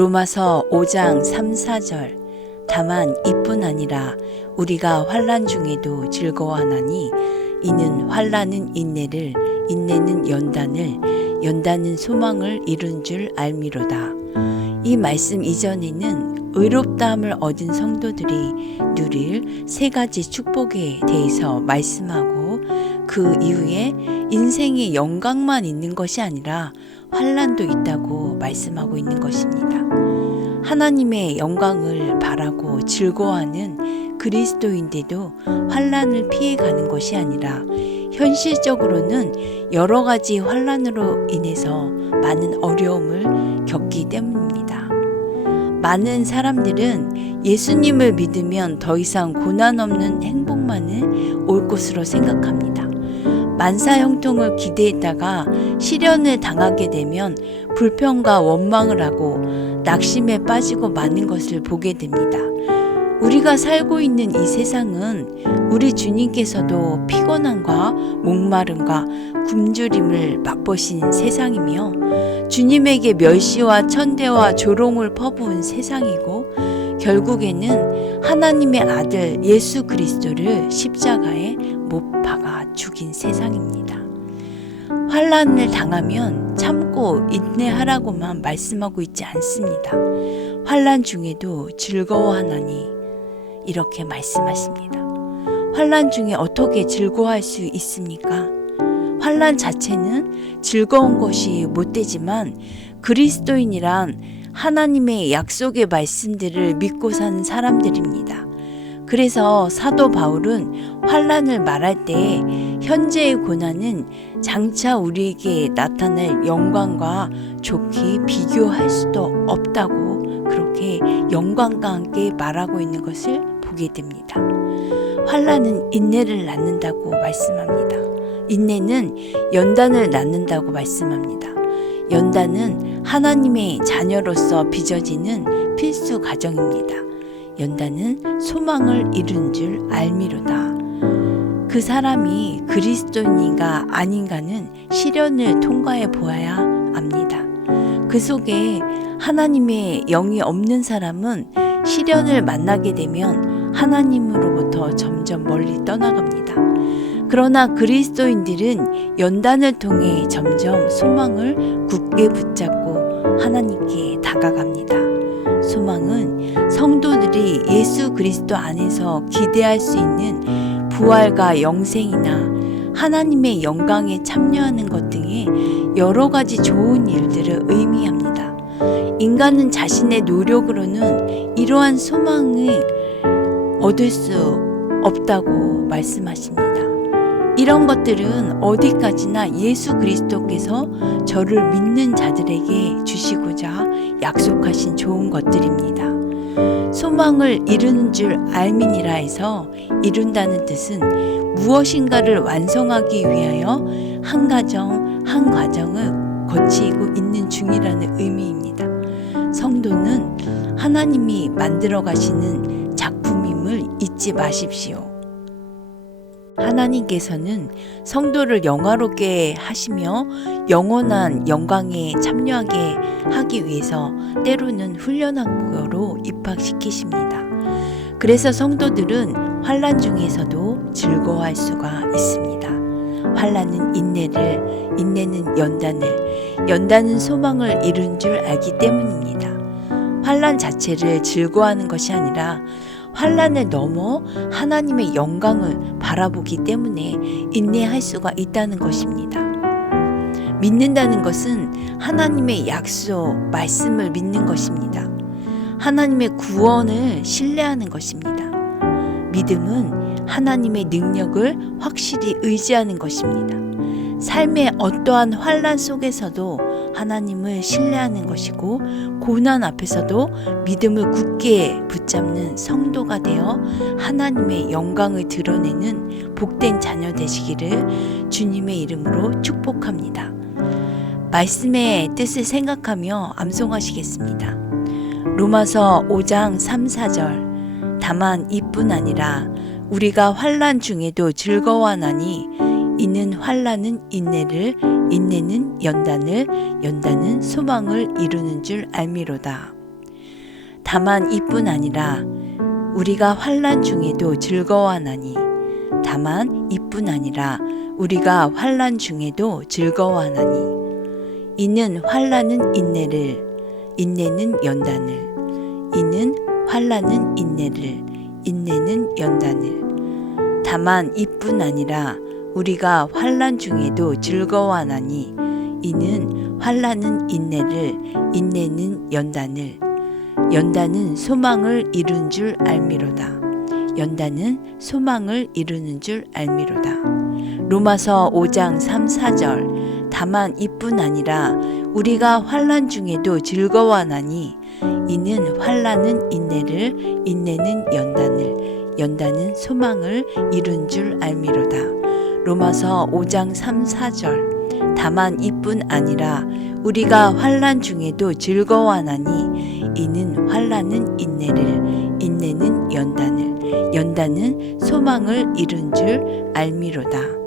로마서 5장 3, 4절. 다만 이뿐 아니라 우리가 환난 중에도 즐거워하나니 이는 환난은 인내를, 인내는 연단을, 연단은 소망을 이룬 줄 알미로다. 이 말씀 이전에는 의롭다함을 얻은 성도들이 누릴 세 가지 축복에 대해서 말씀하고, 그 이후에 인생의 영광만 있는 것이 아니라 환난도 있다고 말씀하고 있는 것입니다. 하나님의 영광을 바라고 즐거워하는 그리스도인데도 환난을 피해가는 것이 아니라 현실적으로는 여러 가지 환난으로 인해서 많은 어려움을 겪기 때문입니다. 많은 사람들은 예수님을 믿으면 더 이상 고난 없는 행복만은 올 것으로 생각합니다. 만사형통을 기대했다가 시련을 당하게 되면 불평과 원망을 하고 낙심에 빠지고 마는 것을 보게 됩니다. 우리가 살고 있는 이 세상은 우리 주님께서도 피곤함과 목마름과 굶주림을 맛보신 세상이며, 주님에게 멸시와 천대와 조롱을 퍼부은 세상이고, 결국에는 하나님의 아들 예수 그리스도를 십자가에 못 박아 죽인 세상입니다. 환난을 당하면 참고 인내하라고만 말씀하고 있지 않습니다. 환난 중에도 즐거워하나니 이렇게 말씀하십니다. 환난 중에 어떻게 즐거워할 수 있습니까? 환난 자체는 즐거운 것이 못 되지만 그리스도인이란 하나님의 약속의 말씀들을 믿고 사는 사람들입니다. 그래서 사도 바울은 환난을 말할 때 현재의 고난은 장차 우리에게 나타날 영광과 좋게 비교할 수도 없다고 그렇게 영광과 함께 말하고 있는 것을 보게 됩니다. 환난은 인내를 낳는다고 말씀합니다. 인내는 연단을 낳는다고 말씀합니다. 연단은 하나님의 자녀로서 빚어지는 필수 과정입니다. 연단은 소망을 이룬 줄 알미로다. 그 사람이 그리스도인인가 아닌가는 시련을 통과해 보아야 압니다. 그 속에 하나님의 영이 없는 사람은 시련을 만나게 되면 하나님으로부터 점점 멀리 떠나갑니다. 그러나 그리스도인들은 연단을 통해 점점 소망을 굳게 붙잡고 하나님께 다가갑니다. 소망은 성도들이 예수 그리스도 안에서 기대할 수 있는 부활과 영생이나 하나님의 영광에 참여하는 것 등의 여러 가지 좋은 일들을 의미합니다. 인간은 자신의 노력으로는 이러한 소망을 얻을 수 없다고 말씀하십니다. 이런 것들은 어디까지나 예수 그리스도께서 저를 믿는 자들에게 주시고자 약속하신 좋은 것들입니다. 소망을 이루는 줄 알미니라 해서 이룬다는 뜻은 무엇인가를 완성하기 위하여 한 과정 한 과정을 거치고 있는 중이라는 의미입니다. 성도는 하나님이 만들어 가시는 작품임을 잊지 마십시오. 하나님께서는 성도를 영화롭게 하시며 영원한 영광에 참여하게 하기 위해서 때로는 훈련학교로 입학시키십니다. 그래서 성도들은 환난 중에서도 즐거워할 수가 있습니다. 환난은 인내를, 인내는 연단을, 연단은 소망을 이룬 줄 알기 때문입니다. 환난 자체를 즐거워하는 것이 아니라 환난을 넘어 하나님의 영광을 바라보기 때문에 인내할 수가 있다는 것입니다. 믿는다는 것은 하나님의 약속, 말씀을 믿는 것입니다. 하나님의 구원을 신뢰하는 것입니다. 믿음은 하나님의 능력을 확실히 의지하는 것입니다. 삶의 어떠한 환난 속에서도 하나님을 신뢰하는 것이고, 고난 앞에서도 믿음을 굳게 붙잡는 성도가 되어 하나님의 영광을 드러내는 복된 자녀 되시기를 주님의 이름으로 축복합니다. 말씀의 뜻을 생각하며 암송하시겠습니다. 로마서 5장 3, 4절. 다만 이뿐 아니라 우리가 환난 중에도 즐거워하나니 이는 환난은 인내를, 인내는 연단을, 연단은 소망을 이루는 줄 알미로다. 다만 이뿐 아니라 우리가 환난 중에도 즐거워하나니 다만 이뿐 아니라 우리가 환난 중에도 즐거워하나니 이는 환난은 인내를 인내는 연단을 이는 환난은 인내를 인내는 연단을 다만 이뿐 아니라 우리가 환난 중에도 즐거워하나니 이는 환난은 인내를 인내는 연단을 연단은 소망을 이룬 줄 알미로다. 연단은 소망을 이루는 줄 알미로다. 로마서 5장 3, 4절 다만 이뿐 아니라 우리가 환난 중에도 즐거워하나니 이는 환난은 인내를 인내는 연단을 연단은 소망을 이룬 줄 알미로다. 로마서 5장 3, 4절 다만 이뿐 아니라 우리가 환난 중에도 즐거워하나니 이는 환난은 인내를 인내는 연단을 연단은 소망을 이룬 줄 알미로다.